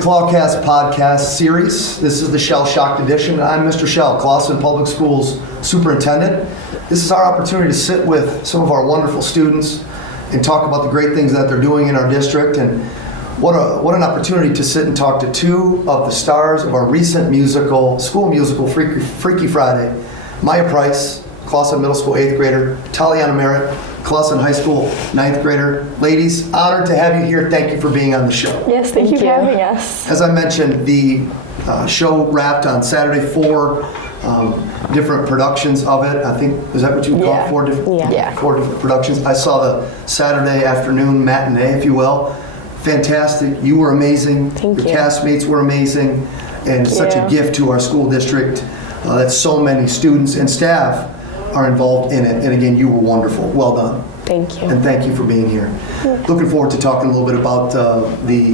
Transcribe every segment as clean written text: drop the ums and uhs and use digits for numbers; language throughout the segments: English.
Clawcast podcast series. This is the Shell Shocked edition. I'm Mr. Shell, Clawson Public Schools Superintendent. This is our opportunity to sit with some of our wonderful students and talk about the great things that they're doing in our district. And what an opportunity to sit and talk to two of the stars of our recent school musical, Freaky Friday. Maya Price, Clawson Middle School 8th grader, Taliana Merritt, Clawson High School 9th grader. Ladies, honored to have you here. Thank you for being on the show. Yes, thank you for having us. As I mentioned, the show wrapped on Saturday. 4 different productions of it. I think, is that what you call it? 4 different, 4 different productions. I saw the Saturday afternoon matinee, if you will. Fantastic. You were amazing. Thank Your you. castmates were amazing. And such a gift to our school district that so many students and staff are involved in it. And again, you were wonderful. Well done. Thank you. And thank you for being here. Looking forward to talking a little bit about the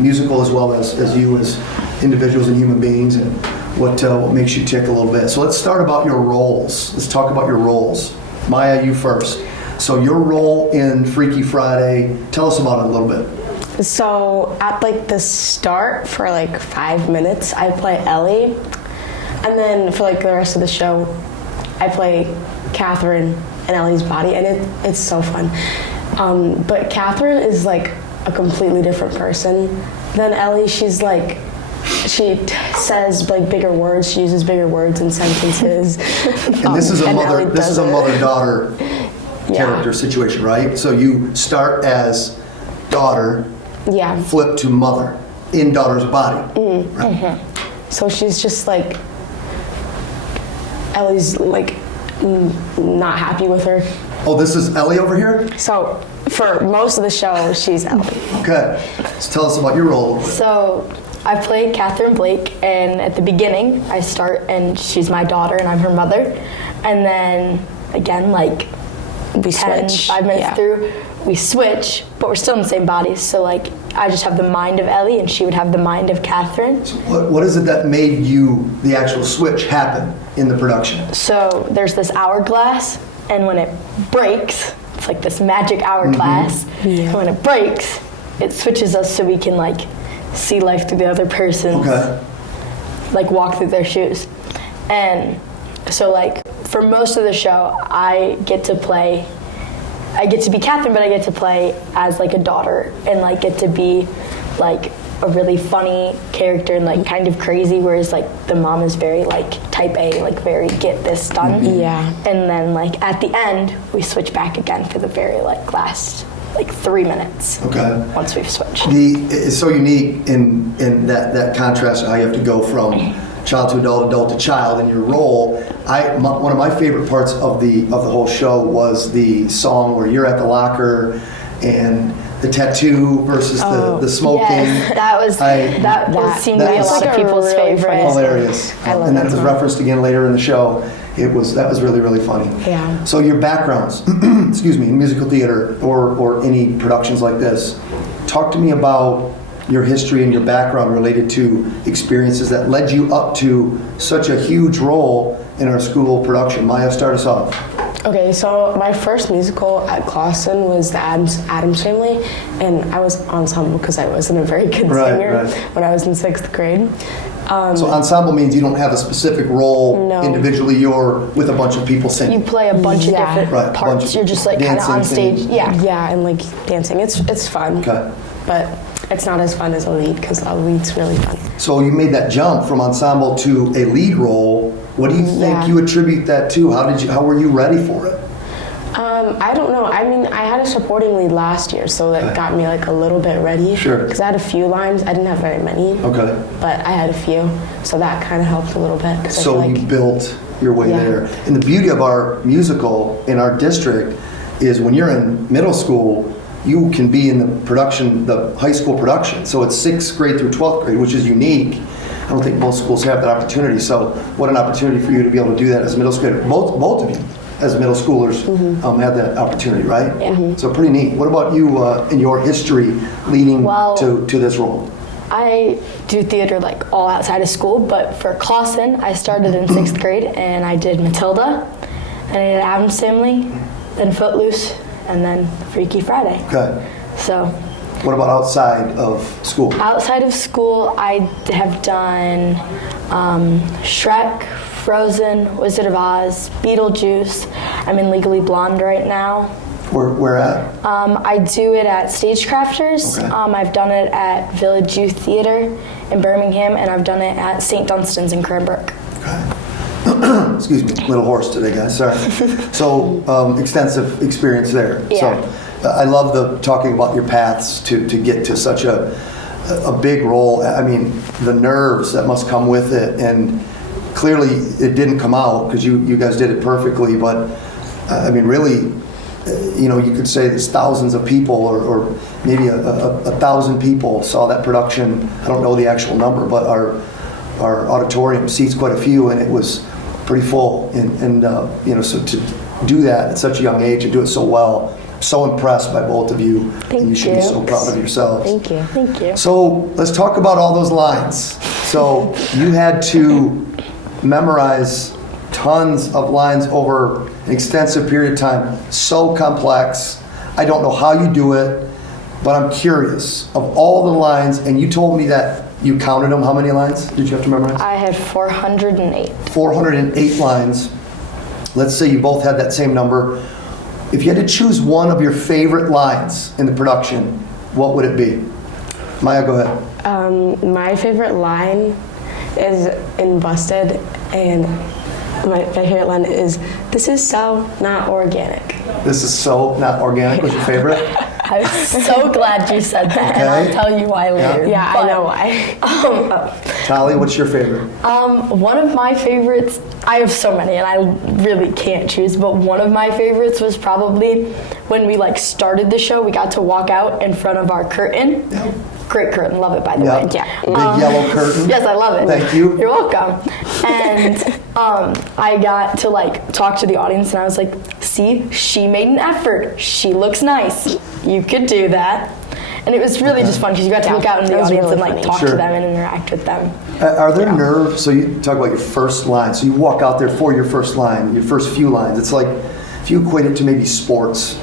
musical as well as you as individuals and human beings and what makes you tick a little bit. So let's start about your roles. Let's talk about your roles. Maya, you first. So your role in Freaky Friday, tell us about it a little bit. So at the start for 5 minutes, I play Ellie. And then for the rest of the show, I play Catherine and Ellie's body, and it's so fun. But Catherine is a completely different person than Ellie. She's she says bigger words. She uses bigger words in sentences. And this is a mother-daughter character situation, right? So you start as daughter, flip to mother in daughter's body. Right? Mm-hmm. So she's just Ellie's not happy with her. Oh, this is Ellie over here? So for most of the show, she's Ellie. Okay. So tell us about your role. So I play Catherine Blake, and at the beginning, I start, and she's my daughter, and I'm her mother. And then, again, We switch. 5 minutes through, we switch, but we're still in the same bodies. So, I just have the mind of Ellie, and she would have the mind of Catherine. So what is it that made the actual switch happen in the production? So there's this hourglass, and when it breaks, it's this magic hourglass. Mm-hmm. Yeah. And when it breaks, it switches us so we can, see life through the other person's, walk through their shoes. And so, for most of the show, I get to be Catherine, but I get to play as, a daughter and, get to be, a really funny character and, kind of crazy, whereas, the mom is very, type A, very get this done. Mm-hmm. Yeah. And then, at the end, we switch back again for the very, last 3 minutes. Okay. Once we've switched. It's so unique in that contrast, how you have to go from child to adult, adult to child in your role. One of my favorite parts of the whole show was the song where you're at the locker and the tattoo versus the smoking. Yes, that seemed to be a lot of people's favorite. Hilarious. I love and that that was song. referenced again later in the show. That was really, really funny. Yeah. So your backgrounds, excuse me, in musical theater or any productions like this, talk to me about your history and your background related to experiences that led you up to such a huge role in our school production. Maya, start us off. Okay, so my first musical at Clawson was the Addams Family, and I was ensemble because I wasn't a very good singer when I was in 6th grade. So ensemble means you don't have a specific role individually. You're with a bunch of people singing. You play a bunch of different parts. You're just kind of on stage. Singing. Yeah, and dancing. It's fun. Okay. But it's not as fun as a lead because a lead's really fun. So you made that jump from ensemble to a lead role. What do you think you attribute that to? How were you ready for it? I don't know. I mean, I had a supporting lead last year, so that got me a little bit ready. Sure. Because I had a few lines. I didn't have very many. Okay. But I had a few, so that kind of helped a little bit. So you built your way there. And the beauty of our musical in our district is when you're in middle school, you can be in the production, the high school production. So it's 6th grade through 12th grade, which is unique. I don't think most schools have that opportunity. So what an opportunity for you to be able to do that as a middle schooler. Both of you as middle schoolers have that opportunity, right? Yeah. So pretty neat. What about you in your history leading to this role? I do theater all outside of school, but for Clawson, I started in 6th grade and I did Matilda, and I did Addams Family, then Footloose, and then Freaky Friday. Okay. So What about outside of school? Outside of school, I have done Shrek, Frozen, Wizard of Oz, Beetlejuice. I'm in Legally Blonde right now. Where at? I do it at Stagecrafters. Okay. I've done it at Village Youth Theater in Birmingham, and I've done it at St. Dunstan's in Cranbrook. Okay. Excuse me, little hoarse today, guys. Sorry. So extensive experience there. Yeah. So I love the talking about your paths to get to such a big role. I mean, the nerves that must come with it, and clearly it didn't come out because you guys did it perfectly. But I mean, really. You could say there's thousands of people or maybe a 1,000 people saw that production. I don't know the actual number, but our auditorium seats quite a few, and it was pretty full. And so to do that at such a young age and do it so well, I'm so impressed by both of you. Thank and you should be you. so proud of yourselves. Thank you. Thank you. So let's talk about all those lines. So you had to memorize tons of lines over an extensive period of time. So complex. I don't know how you do it, but I'm curious. Of all the lines, and you told me that you counted them. How many lines did you have to memorize? I had 408. 408 lines. Let's say you both had that same number. If you had to choose one of your favorite lines in the production, what would it be? Maya, go ahead. My favorite line is in Busted, and my favorite line is, "This is so not organic." This is so not organic. Was your favorite? I'm so glad you said that, and I'll Okay. tell you why later. Yeah, I know why. Tali, what's your favorite? One of my favorites, I have so many and I really can't choose, but one of my favorites was probably when we started the show, we got to walk out in front of our curtain. Great curtain, love it by the way. Yeah. Big yellow curtain. Yes, I love it. Thank you. You're welcome. And I got to talk to the audience, and I was like, see, she made an effort. She looks nice. You could do that. And it was really just fun because you got to look out in the That was audience really and funny. talk Sure. to them and interact with them. Are there nerves? So you talk about your first line. So you walk out there for your first line, your first few lines. It's like if you equate it to maybe sports,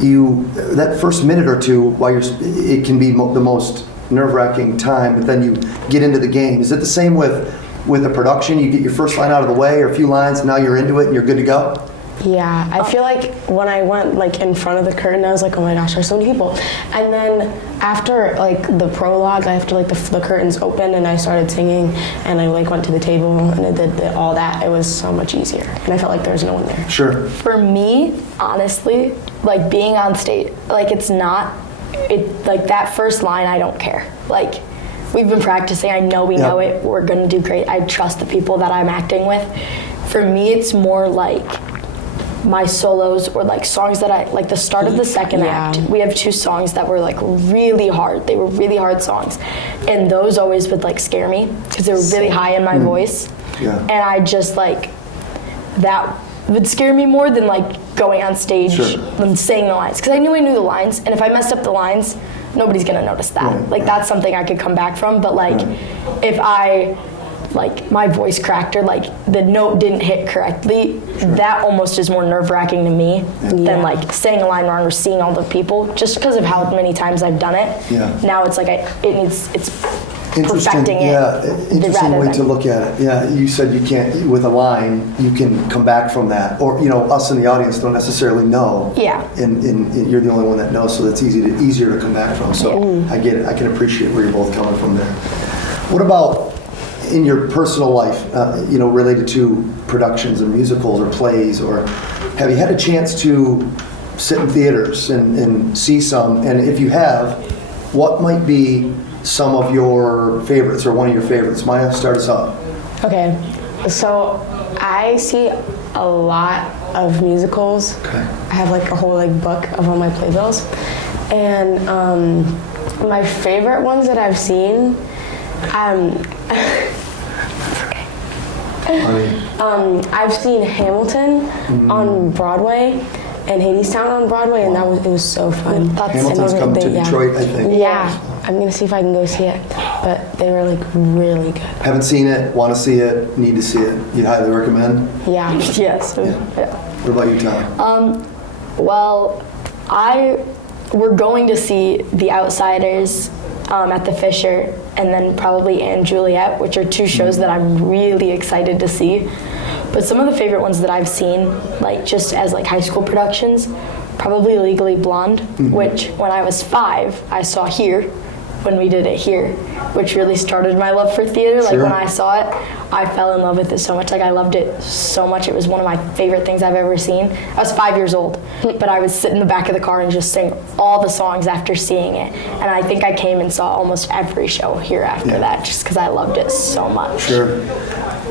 that first minute or two, it can be the most nerve-wracking time, but then you get into the game. Is it the same with a production? You get your first line out of the way, or a few lines, and now you're into it and you're good to go? Yeah, I feel like when I went in front of the curtain, I was like, oh my gosh, there's so many people. And then after the prologue, after the curtains opened and I started singing and I went to the table and I did all that, it was so much easier. And I felt like there was no one there. Sure. For me, honestly, being on stage, that first line, I don't care. We've been practicing. I know we know it. We're going to do great. I trust the people that I'm acting with. For me, it's more my solos or songs that the start of the second act. We have 2 songs that were really hard. They were really hard songs. And those always would scare me because they were really high in my voice. Yeah. And I just that would scare me more than going on stage Sure. and saying the lines, because I knew the lines, and if I messed up the lines, nobody's gonna notice that. Right. That's something I could come back from. But if I my voice cracked or the note didn't hit correctly, that almost is more nerve-wracking to me than saying a line wrong or seeing all the people, just because of how many times I've done it. Yeah. Now it's it's perfecting it. Interesting rather way than- to look at it. Yeah, you said you can't, with a line, you can come back from that. Or, us in the audience don't necessarily know. Yeah. And you're the only one that knows, so that's easier to come back from. So I get it. I can appreciate where you're both coming from there. What about in your personal life, related to productions and musicals or plays, or have you had a chance to sit in theaters and see some? And if you have, what might be some of your favorites or one of your favorites? Maya, start us off. Okay, so I see a lot of musicals. Okay. I have a whole book of all my playbills. And my favorite ones that I've seen, I've seen Hamilton on Broadway and Hadestown on Broadway, and it was so fun. Hamilton's coming to Detroit, I think. Yeah, I'm gonna see if I can go see it. But they were really good. Haven't seen it, want to see it, need to see it. You highly recommend? Yeah. Yes. Yeah. Yeah. What about you, Tom? Well, I we're going to see The Outsiders at the Fisher, and then probably & Juliet, which are two shows that I'm really excited to see. But some of the favorite ones that I've seen, like just as like high school productions, probably Legally Blonde, which when I was 5, I saw here when we did it here, which really started my love for theater. Like when I saw it, I fell in love with it so much. Like I loved it so much. It was one of my favorite things I've ever seen. I was 5 years old, but I would sit in the back of the car and just sing all the songs after seeing it. And I think I came and saw almost every show here after that, just because I loved it so much. Sure.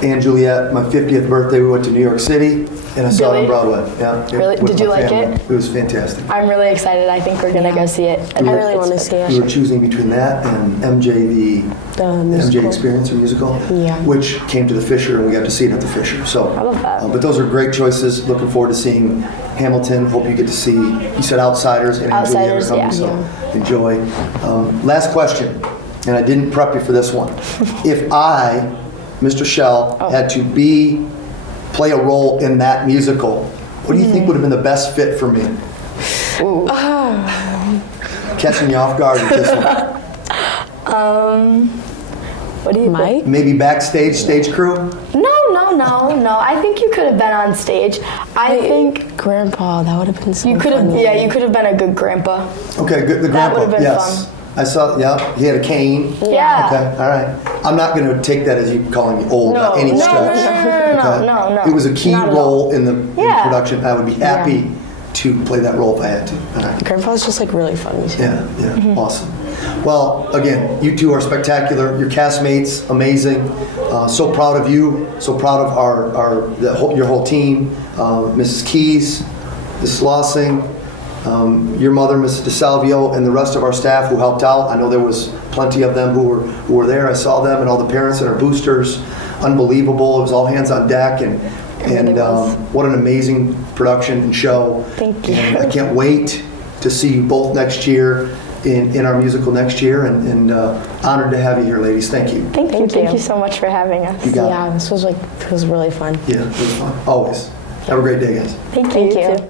& Juliet, my 50th birthday, we went to New York City, and I saw it on Broadway. Yeah. Really? with Did you my like family. it? It was fantastic. I'm really excited. I think we're gonna go see it. I really want to see We it. were choosing between that and MJ, the MJ musical. Experience or musical, Yeah. which came to the Fisher, and we got to see it at the Fisher. So I love that. but those are great choices. Looking forward to seeing Hamilton. Hope you get to see. You said Outsiders and Outsiders, Juliet are coming, yeah. so enjoy. Last question, and I didn't prep you for this one. If I, Mr. Shell, had to play a role in that musical, what do you think would have been the best fit for me? Catching you off guard with this one. What do you Mike? Maybe backstage, stage crew? No. I think you could have been on stage. I think Grandpa, that would have been so you could have. funny. Yeah, you could have been a good grandpa. Okay, good. The That grandpa, would have been yes. fun. I saw, yeah, he had a cane. Yeah. Okay, all right. I'm not going to take that as you calling me old by any no, stretch. no. It was a key Not at role all. in the Yeah. production. I would be happy to play that role if I had to. All right. Grandpa's just like really funny too. Yeah, awesome. Well, again, you two are spectacular. Your castmates, amazing. So proud of you. So proud of your whole team. Mrs. Keys, Mrs. Lossing, your mother, Mrs. DeSalvio, and the rest of our staff who helped out. I know there was plenty of them who were there. I saw them, and all the parents and our boosters. Unbelievable. It was all hands on deck, and really was. what an amazing production and show. Thank you. And I can't wait to see you both next year in our musical next year, and honored to have you here, ladies. Thank you. Thank you. Thank Thank you. you so much for having us. You got it. Yeah, this was really fun. Yeah, it was fun. Always. Have a great day, guys. Thank Thank you. you. too.